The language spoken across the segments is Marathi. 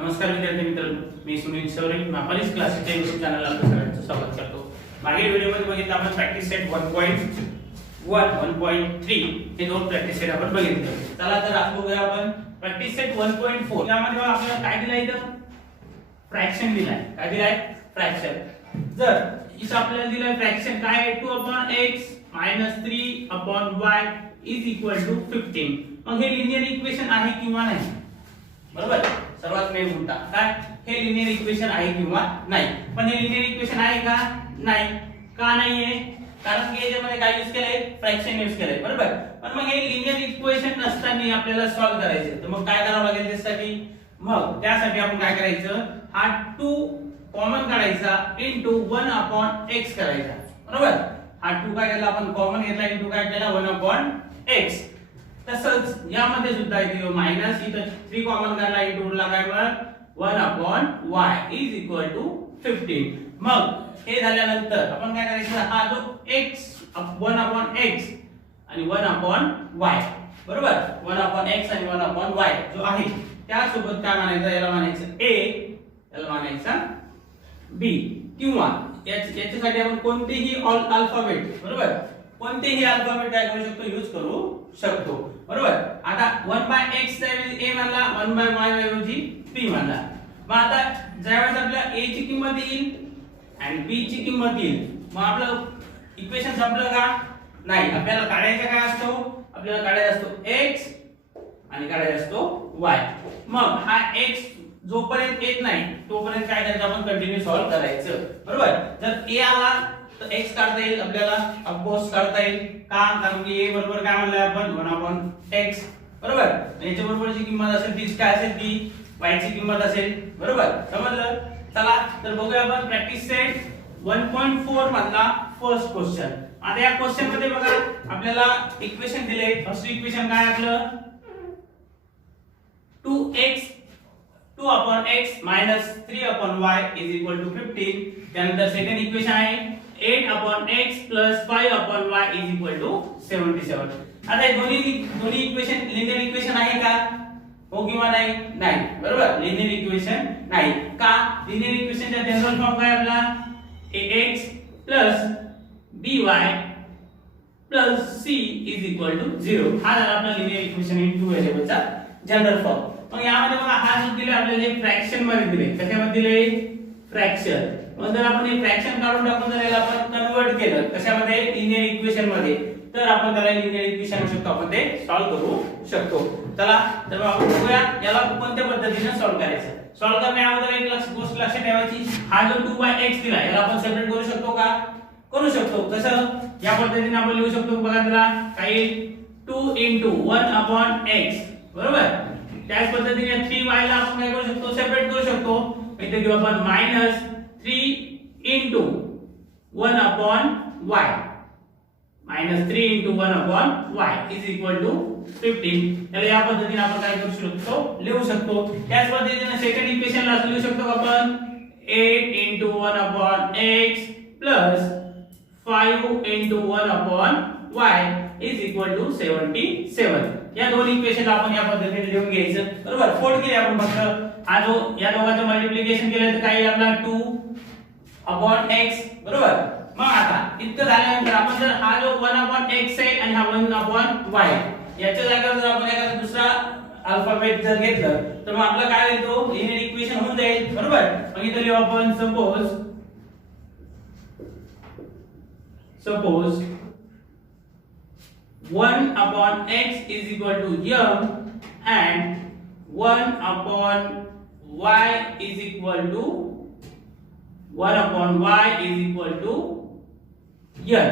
नमस्कार विद्यार्थी मित्रांनो, मी सुनील सौरे MAPARI'S क्लासेसच्या YouTube चॅनलला आपलं सगळ्यांचं स्वागत करतो। मागील व्हिडिओमध्ये बघितलं आपण प्रॅक्टिस सेट 1.1 1.3 हे दोन प्रॅक्टिस सेट आपण बघितले। चला तर आज बघूया आपण प्रॅक्टिस सेट 1.4 यामध्ये आपल्याला काय दिलंय इथं फ्रॅक्शन दिलाय। काय दिलाय फ्रॅक्शन। जर इथं आपल्याला दिलाय फ्रॅक्शन काय आहे 2/x - 3/y = 15। मग हे लिनियर इक्वेशन आहे किंवा नाही, बरोबर। सर्वात मेन मुद्दा काय हे लिनियर इक्वेशन आहे किंवा नाही। पण हे लिनियर इक्वेशन आहे का नाही, का नाहीये कारण की याच्यामध्ये काय यूज केलंय फ्रॅक्शन यूज केलंय, बरोबर। पण मग हे लिनियर इक्वेशन नसताना आपल्याला सॉल्व्ह करायचे तर मग काय करावं लागेल त्यासाठी। मग त्यासाठी आपण काय करायचं हा 2 कॉमन काढायचा इनटू 1/x करायचा, बरोबर। हा 2 काय केला आपण कॉमन घेतला इनटू काय केला 1/x। तसंच यामध्ये सुद्धा इथे मायनस इथे 3 कॉमन काढला इनटू उरला काय मग 1/y = 15। मग हे झाल्यानंतर आपण काय करायचं हा जो x 1/x आणि 1/y, बरोबर 1/x आणि 1/y जो आहे त्यासोबत काय म्हणायचं याला म्हणायचं a याला म्हणायचं b किंवा याच्यासाठी आपण कोणतेही अल्फाबेट, बरोबर कोणतेही अल्फाबेट काय करू शकतो यूज करू शकतो, बरोबर। आता 1/x च्या ऐवजी a मानला 1/y ऐवजी b मानला। मग आता ज्यावेळेस आपल्याला a ची किंमत येईल आणि b ची किंमत येईल मग आपलं इक्वेशन संपलं का नाही। आपल्याला काढायचा काय असतो आपल्याला काढायचा असतो x आणि काढायचा असतो y। मग हा x जोपर्यंत येत नाही तोपर्यंत काय करायचं आपण कंटिन्यू सॉल्व्ह करायचं, बरोबर। जर a आला तर x काढता येईल आपल्याला, ऑफकोर्स काढता येईल का कारण की a बरोबर काय म्हणलं आपण 1/x, बरोबर। याच्या बरोबरची किंमत असेल ती काय असेल ती y ची किंमत असेल, बरोबर समजलं। चला तर बघूया आपण प्रॅक्टिस सेट 1.4 मधला फर्स्ट क्वेश्चन। आता या क्वेश्चन मध्ये बघा आपल्याला इक्वेशन दिले। फर्स्ट इक्वेशन काय आपलं 2/x - 3/y = 15। त्यानंतर सेकंड इक्वेशन आहे 8/x + 5/y = 77। आता हे दोन्ही इक्वेशन लिनियर इक्वेशन आहे का हो किंवा नाही, नाही, बरोबर लिनियर इक्वेशन नाही। का लिनियर इक्वेशनचा जनरल फॉर्म काय आपला ax + by + c = 0 हा झाला आपला लिनियर इक्वेशन इन 2 व्हेरिएबलचा जनरल फॉर्म। मग यामध्ये बघा हा जो दिले आपल्याला हे फ्रॅक्शन मध्ये दिले, कशामध्ये दिले फ्रॅक्शन। मग जर आपण हे फ्रॅक्शन काढून टाकून जर याला आपण कन्वर्ट केलं कशामध्ये लिनियर इक्वेशन मध्ये तर आपण त्याला लिनियर इक्वेशन शकतो आपण ते सॉल्व्ह करू शकतो। चला तर आपण बघूया याला कोणत्या पद्धतीने सॉल्व्ह करायचं। सॉल्व्ह करण्या अगोदर एक गोष्ट लक्षात ठेवायची हा जो 2/x दिला याला आपण सेपरेट करू शकतो का करू शकतो। कसं या पद्धतीने आपण लिहू शकतो बघा त्याला काय 2 * 1/x, बरोबर। त्याच पद्धतीने 3y ला आपण काय करू शकतो सेपरेट करू शकतो। इथे घेऊ आपण -3 * 1/y -3 * 1/y = 15। त्याला या पद्धतीने आपण काय करू शकतो लिहू शकतो। त्याच पद्धतीने सेकंड इक्वेशनला असं लिहू शकतो आपण 8 * 1/x + 5 * 1/y = 77। या दोन इक्वेशनला आपण या पद्धतीने लिहून घ्यायचं, बरोबर। फोल्ड केले आपण फक्त हा जो या दोघांचं मल्टिप्लिकेशन केलं तर काय येईल आपला 2/x, बरोबर। मग आता इतकं झाल्यानंतर आपण जर हा जो 1/x आहे आणि हा 1/y याच्या जागेवर जर आपण एखादा दुसरा अल्फाबेट जर घेतलं तर मग आपलं काय येतो लिनियर इक्वेशन होऊन जाईल, बरोबर। मग इथे लिहू आपण suppose 1/x = m and 1/y = n।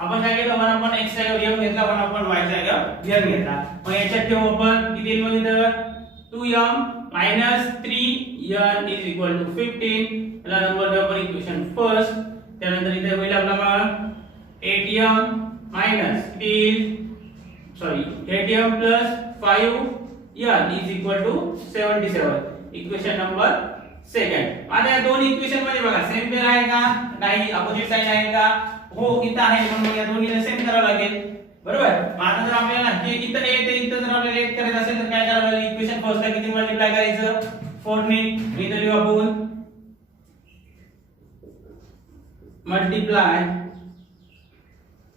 आपण काय केलं 1/x चा जागेवर m घेतला 1/y चा जागेवर n घेतला। मग याच्यात ठेवू आपण किती येईल मग इथं 2m - 3n = 15। याला नंबर देऊ आपण इक्वेशन फर्स्ट। त्यानंतर इथे होईल आपला मग 8m - 8m + 5n = 77 equation number second. आता या दोन इक्वेशन मध्ये बघा सेम पेअर आहे का नाही, अपोजिट साइन आहे का हो इथं आहे, म्हणून या दोन्हीला सेम करावं लागेल, बरोबर। आता जर आपल्याला हे इथं 8 आहे इथं जर आपल्याला 8 करायचं असेल तर काय करावं लागेल इक्वेशन फर्स्टला किती मल्टिप्लाय करायचं 4 ने इथं लिहू आपण multiply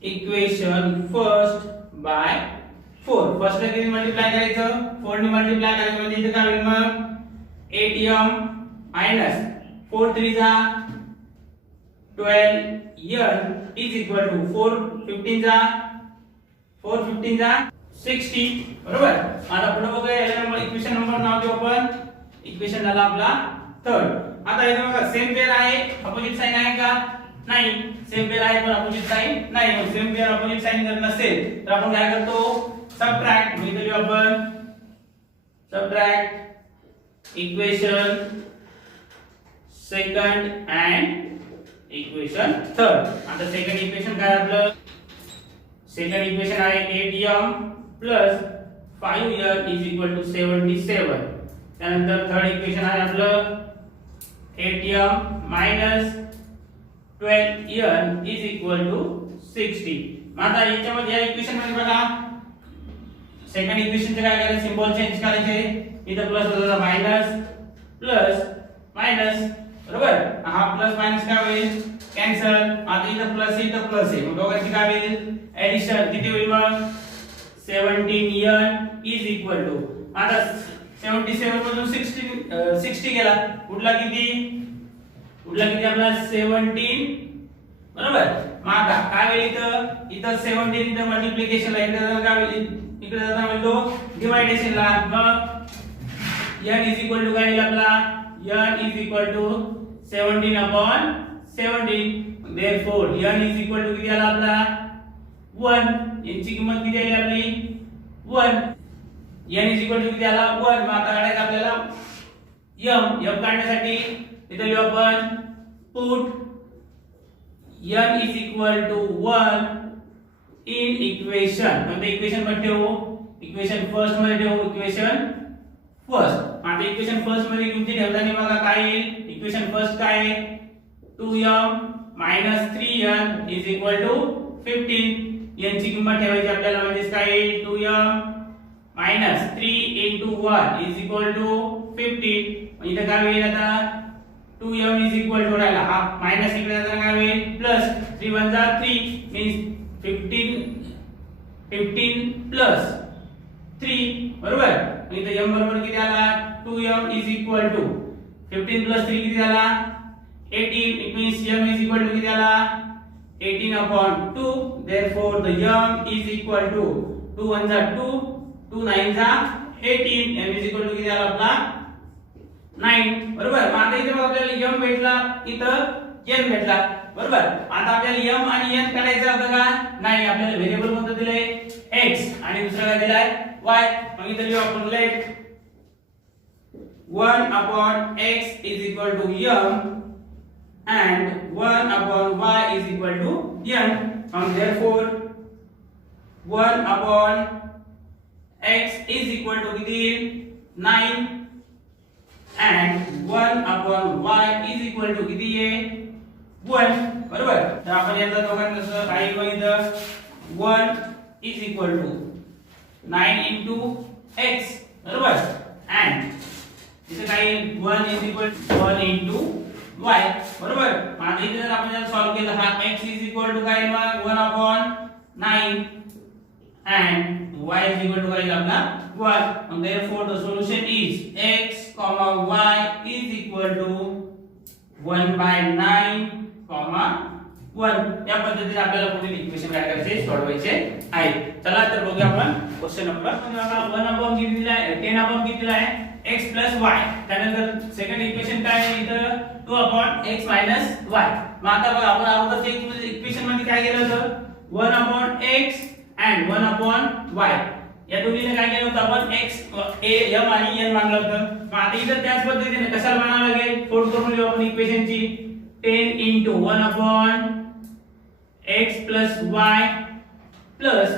equation first by 4. First ला किती मल्टिप्लाय करायचं 4 ने मल्टिप्लाय करायचं म्हणजे इथे काय होईल मग 8m मायनस 4 3 जा 12n इज इक्वल टू 4 15 जा 60 बरोबर. आता पुढे बघूया याला नंबर इक्वेशन नंबर नाव देऊ आपण. इक्वेशन झाला आपला थर्ड. आता इथे बघा सेम पेअर आहे अपोजिट साइन आहे का नाही. सेम पेअर आहे पण अपोजिट साइन नाही. मग सेम पेअर अपोजिट साइन जर नसेल तर आपण काय करतो सबट्रॅक्ट. म्हणजे इथे लिहू आपण subtract equation second and equation third. आता सेकंड इक्वेशन काय आपलं सेकंड इक्वेशन आहे 8m plus 5n is equal to 77. त्यानंतर थर्ड इक्वेशन आहे आपलं 8m minus 12n is equal to 60. आता याच्यामध्ये या इक्वेशन मध्ये बघा सेकंड इक्वेशनचे काय करायचे सिंबल चेंज करायचे. इथं प्लस होता मायनस प्लस मायनस बरोबर. हा प्लस मायनस काय होईल कॅन्सल. आता इथं प्लस आहे मग दोघांची काय होईल एडिशन. किती होईल मग 17n इज इक्वल टू आता 77 मधून 60 गेला उरला किती आपला 17 बरोबर. मग आता काय होईल इथं 17 इथं मल्टिप्लिकेशन ला इकडे काय होईल इकडे जाता म्हणतो डिवायडेशन ला. मग n इज इक्वल टू काय येईल आपला n is equal to 17/17. therefore n is equal to किती आला आपला 1. यांची किंमत किती आली आपली 1. n इज इक्वल टू किती आला 1. मग आता काढायचं आपल्याला m काढण्यासाठी इथे लिहू आपण put n is equal to 1 in equation. म्हणजे इक्वेशन मध्ये ठेवू इक्वेशन फर्स्ट मध्ये ठेवू इक्वेशन फर्स्ट. आता इक्वेशन फर्स्ट मध्ये किमती ठेवताना बघा काय येईल इक्वेशन फर्स्ट काय आहे 2m minus 3n is equal to 15. यांची किंमत ठेवायची आपल्याला म्हणजे काय येईल 2m minus 3 into 1 is equal to 15. इथे काय होईल आता 2m इज इक्वल टू राहिला हा मायनस इकडे जाताना काय होईल प्लस 3 1 जा 3 मीन्स 15 प्लस 3 बरोबर. इथे m बरोबर किती आला 2m is equal to 15 plus 3 किती आला 18. It means m is equal to किती आला 18/2. therefore the m is equal to 2 1 जा 2 2 9 जा 18. m is equal to किती आला आपला 9 बरोबर. मग आता इथे आपल्याला m भेटला इथं n भेटला बरोबर. आता आपल्याला m आणि n काढायचं होतं का नाही. आपल्याला व्हेरिएबल कोणतं दिलंय x आणि दुसरा काय दिलाय y. मग इथे लिहू आपण late 1/x is equal to m and 1/y is equal to n. And therefore 1/x is equal to किती 9 and 1/y is equal to किती आहे 1 बरोबर. तर आपण याचा दोघांचं काही बघितलं 1 is equal to 9 into x बरोबर and इथे काय 1 is equal to 1 into y बरोबर. आणि इथे जर आपण सॉल्व केलं हा x is equal to काय मग 1/9 and y is equal to काय आपला 1. and therefore the solution is x, y is equal to 1/9, 1. या पद्धतीने आपल्याला पुढील इक्वेशन काय करायचे सोडवायचे आहे. चला तर बघूया आपण क्वेश्चन नंबर 1/10 दिलेला आहे 10 दिलेला आहे x y. त्यानंतर सेकंड इक्वेशन काय आहे इथं 2/x y. मग आता बघा आपण अगोदरच्या इक्वेशन मध्ये काय केलं होतं 1/x and 1/y. या दोन्हीने काय केलं होतं आपण x m आणि n मानलं होतं. मग आता इथं त्याच पद्धतीने कशाला बनावं लागेल फोल्ड करून लिहू आपण इक्वेशनची 10 into 1/x plus y plus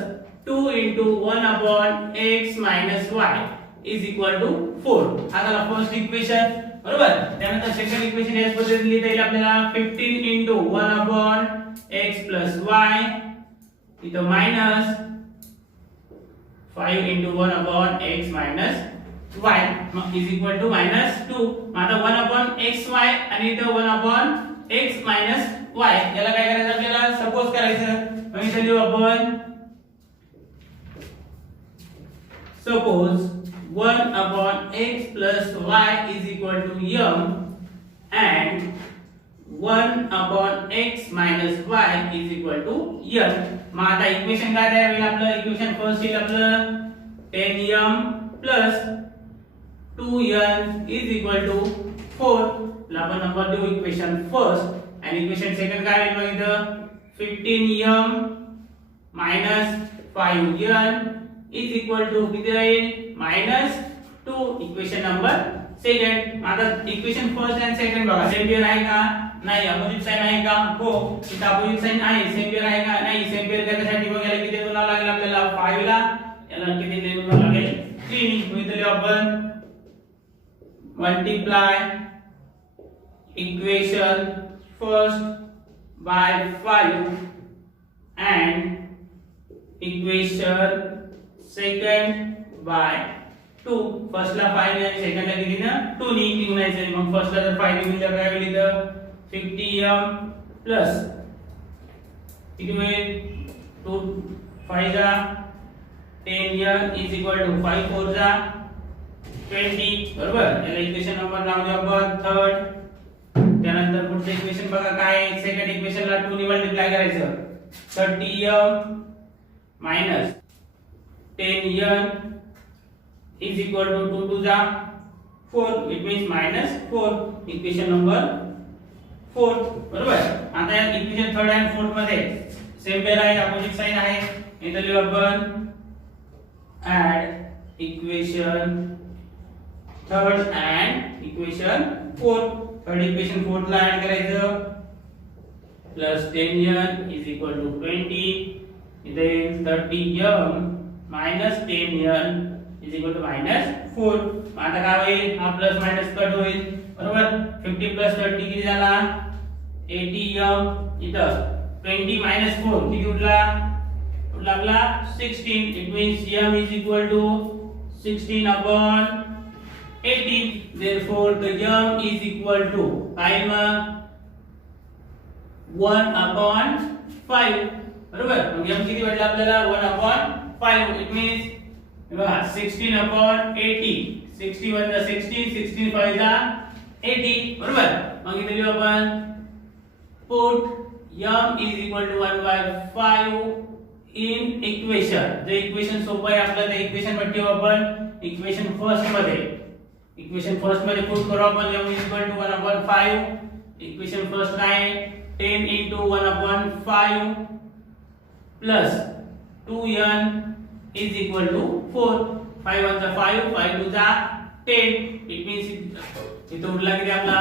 2 into 1/x minus y is equal to 4. आता फर्स्ट इक्वेशन बरोबर. त्यानंतर सेकंड इक्वेशन याच पद्धतीने लिहिता येईल आपल्याला 15 into 1/x plus y इथं minus 5 into 1/x minus y is equal to -2. आता 1 upon xy आणि इथे 1 upon x minus y याला काय करायचं आपल्याला सपोज करायचं. मग इथे लिहू आपण suppose 1 upon x plus y is equal to m and 1 upon x minus y is equal to m. मग आता इक्वेशन काय तयार होईल आपलं. इक्वेशन फर्स्ट येईल आपलं 10m plus 2n is equal to 4. ला आपण नंबर देऊ इक्वेशन फर्स्ट आणि इक्वेशन सेकंड काय होईल मग इथं 15m minus 5n is equal to किती राहील -2. Equation number second. आता इक्वेशन फर्स्ट आणि सेकंड बघा सेम पेअर आहे का नाही. अपोजिट साइन आहे का हो. इथे अपोजिट साइन आहे. सेम पेअर आहे का नाही. सेम पेअर करण्यासाठी मग याला किती गुणावं लागेल आपल्याला 5 ला. याला किती गुणावं लागेल 3. मग इथे लिहू आपण multiply equation first by 5 and equation second by 2. First ला 5 आणि सेकंड ला किती ना 2 नी गुणायचं. मग फर्स्ट ला जर 5 नी गुणलं काय होईल इथं 50m प्लस किती होईल 2 5 जा 10m is equal to 5 4 जा 20. बरोबर. याला इक्वेशन नंबर नाव देऊ आपण थर्ड. त्यानंतर पुढचं इक्वेशन बघा काय आहे. सेकंड इक्वेशन ला 2 नी मल्टिप्लाय करायचं. 30m minus 10n is equal to 2 2 जा 4. it means -4. Equation number 4. बरोबर. आता या इक्वेशन थर्ड आणि फोर्थ मध्ये सेम पेअर आहे. अपोजिट साइन आहे. इथे लिहू आपण add equation third and equation fourth. Third equation fourth ला ऍड करायचं plus 10n is equal to 20. इथे 30m minus 10n is equal to -4. आता काय होईल हा प्लस मायनस कट होईल. बरोबर. 50 plus 30 किती झाला 80m. इथं 20 minus 4 किती उरला आपला 16. it means m is equal to 16 upon 18. therefore the m is equal to काय मग 1 upon 5. बरोबर. मग m किती भेटला आपल्याला 1 upon 5. it means बघा 16 upon 80. 61 ला 60 16 5 ला 80. बरोबर. मग इथे लिहू आपण put m is equal to 1 by 5 in equation. जे इक्वेशन सोपं आहे आपल्याला ते इक्वेशन मध्ये ठेवू आपण इक्वेशन फर्स्ट मध्ये. इक्वेशन फर्स्ट मध्ये पुट करू आपण m is equal to 1 upon 5. Equation first काय आहे 10 into 1 upon 5 plus 2n is equal to 4. 5 1 चा 5 5 2 चा 10. it means इथे उरला किती आपला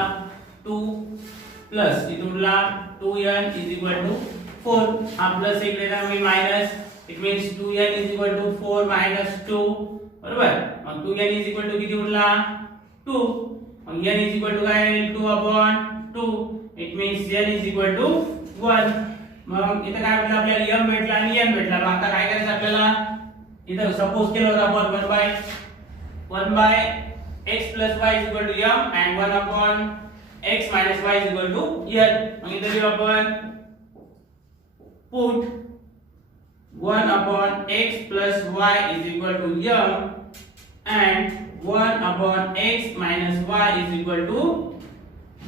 2 प्लस इथे उरला 2n is equal to 4. हा प्लस एक लेना मी minus. it means 2n is equal to 4 minus 2. बरोबर. मग 2n is equal to किती उरला 2. मग n is equal to काय 2 upon 2. it means n is equal to 1. मग इथे काय भेटलं आपल्याला m भेटला आणि n भेटला. मग आता काय करायचं आपल्याला इथे सपोज केलं होतं आपण 1 by x plus y is equal to m and 1 upon x minus y is equal to n. मग इथे लिहू आपण put 1 upon x plus y is equal to m and 1 upon x minus y is equal to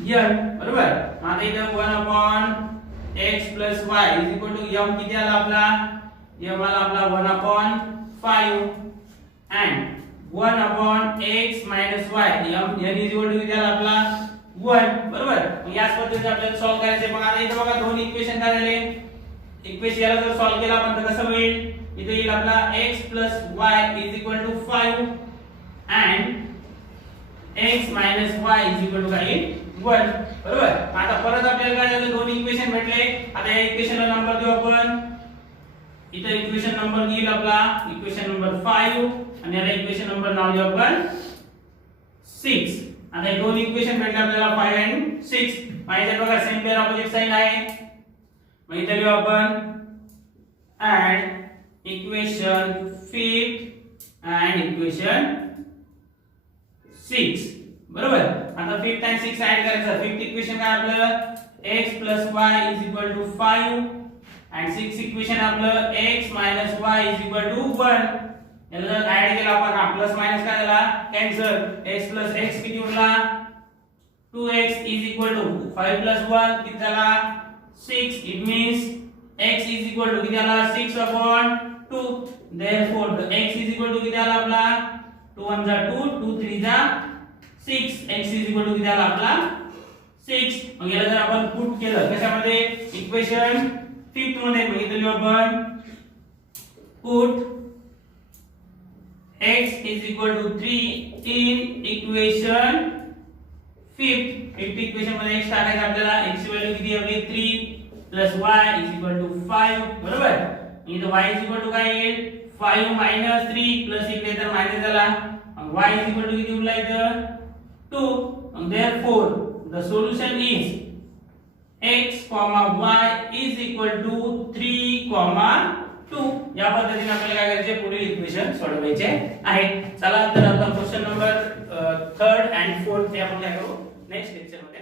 n. बरोबर. आता इथे 1 upon x plus y is equal to m किती आला आपला m आला आपला 1 upon 5 and 1 upon x minus y n is equal to किती आला आपला 1. बरोबर. मग याच पद्धतीने आपल्याला सॉल्व करायचे. मग आता इथे बघा दोन इक्वेशन काय झाले. इक्वेशन याला जर सॉल्व केला आपण तर कसं होईल इथे येईल आपला x plus y is equal to 5 and x minus y is equal to काय 1. बरोबर. आता परत आपल्याला काय झालं दोन इक्वेशन भेटले. आता या इक्वेशनला नंबर देऊ आपण. इथे इक्वेशन नंबर येईल आपला इक्वेशन नंबर 5 आणि याला इक्वेशन नंबर नाव देऊ आपण 6. आता हे दोन इक्वेशन भेटले आपल्याला 5 आणि 6. माहिती बघा सेम पेअर ऑपोजिट साइन आहे. मग इथे लिहू आपण ऍड इक्वेशन 5 and इक्वेशन 6 बरोबर. आता 5th आणि 6 ऍड करायचं. 5th इक्वेशन काय आपलं x + y = 5 आणि 6th इक्वेशन आपलं x - y = 1. याला जर ऍड केला आपण हा प्लस मायनस काय झाला कॅन्सल. x + x किती उरला 2x = 5 + 1 किती झाला 6. इट मीन्स x किती आला 6/2. therefore the x किती आला आपला 2 1 जा 2 2 3 जा 6. x किती आला आपला 6. मग याला जर आपण पुट केलं कशामध्ये इक्वेशन 5th मध्ये बघितलं आपण put x = 3 in equation 5th equation मध्ये x टाकायचं आपल्याला. x ची व्हॅल्यू किती आपली 3 + y = 5 बरोबर. इथे y काय येईल 5 - 3 प्लस इकडे तर मायनस झाला. मग y किती उरला इथं 2. and therefore the solution is x, y is equal to 3, 2. या पद्धतीने आपल्याला काय करायचे पुढील इक्वेशन सोडवायचे आहे. चला तर आता question number 3rd and 4th हे आपण काय करू नेक्स्ट लेक्चर मध्ये.